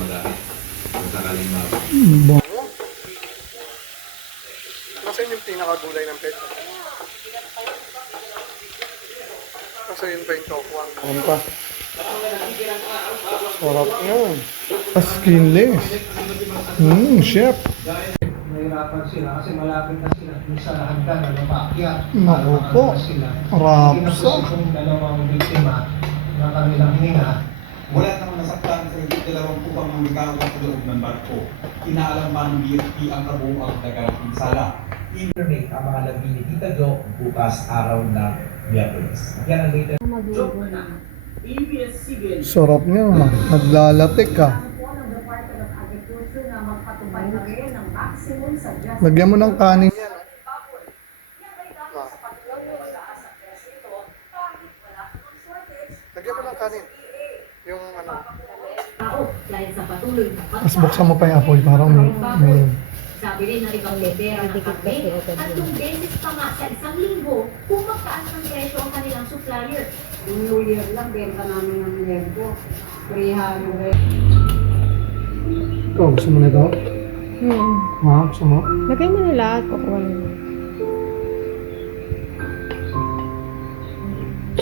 Madami. Kung sakaling Bango. Nasaan yung pinakagulay ng peto? Kasi yun pa yung tokwa. Ano pa? Sarap yun. Skinless. Chef. Nahirapan sila kasi malapit na sila dun sa hagdan na lumaakyat. Naku po. Rapsa. Itong dalawang biktima ng kanilang hininga. Wala namang nasaktan sa dalawang upang manggagawa sa loob ng barko. Inaalam pa ng BFP ang kabuuang dagang pinsala. Internet ang mga labi ni Tita Jo bukas araw ng Miyerkules. Yan ang latest. Sarap niya. Naglalatik ka. Lagyan mo ng kanin yan. Lagyan mo ng kanin. Yung ano. Mas buksan mo pa yung apoy. Parang may... Sabi rin ng ibang letera ng kape, tatlong beses pa nga sa isang linggo kung magtaas ng presyo ang kanilang supplier. New Year lang, benta namin ng linggo. 300. Ikaw, gusto mo na ito? Ha? Gusto mo? Lagay mo na lahat, kukuha na.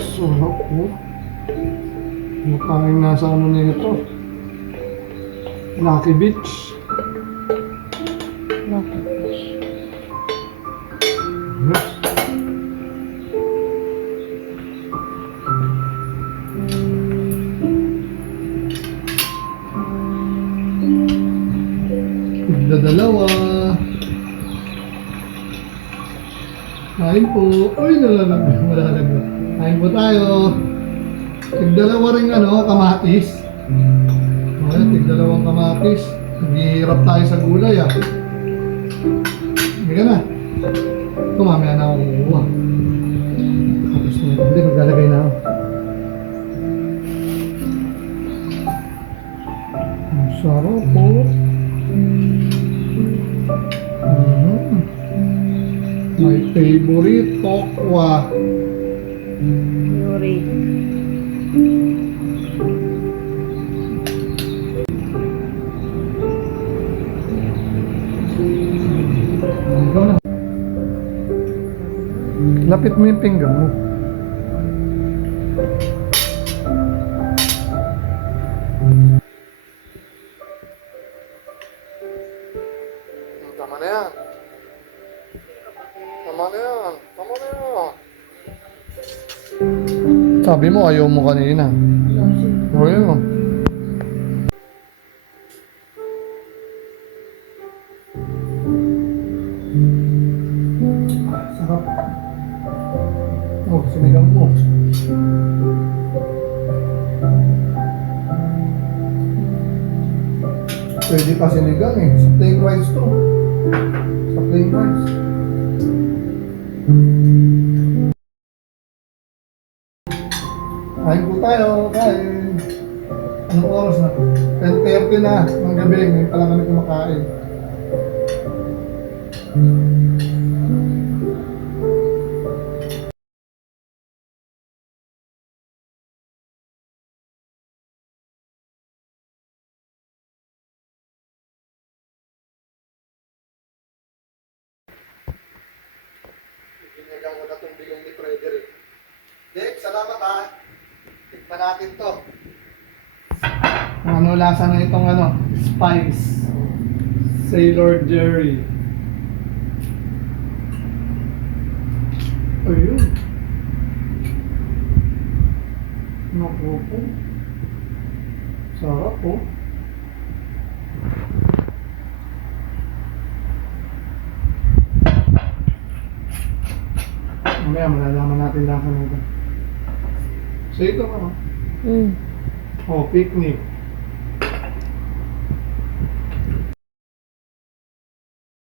Sarap ko. Mukhang nasa ano na ito. Lucky Beach. Lucky fish. Yes. Dalawa. Kain po. Uy, nalalag. Kain po tayo. Tigdalawa rin kamatis. Okay, tigdalawang kamatis. Naghihirap tayo sa gulay Hindi ka na. Ito mamaya na ako kukuha. Tapos hindi, maglalagay na ako. Ang sarap po. My favorite tokwa. Yuri. Ikaw na. Lapit mo yung pinggan mo. Tama na yan. Tama na yan. Tama na yan. Sabi mo ayaw mo kanina. O yun o. Sarap. Sinigang mo. Pwede pa sinigang sa plain rice to. Sa plain rice. Kain po tayo, kain. Anong oras na? 10:30 na ng gabi, ngayon pa lang kami kumakain. Binigyan ko na itong bigong ni Frederick. Dek, salamat Tikman natin to. Ano lasa na itong spice. Sailor Jerry. Ayun. Naku po. Sarap po. Mamaya malalaman natin lasa nito. So ito Mm. picnic.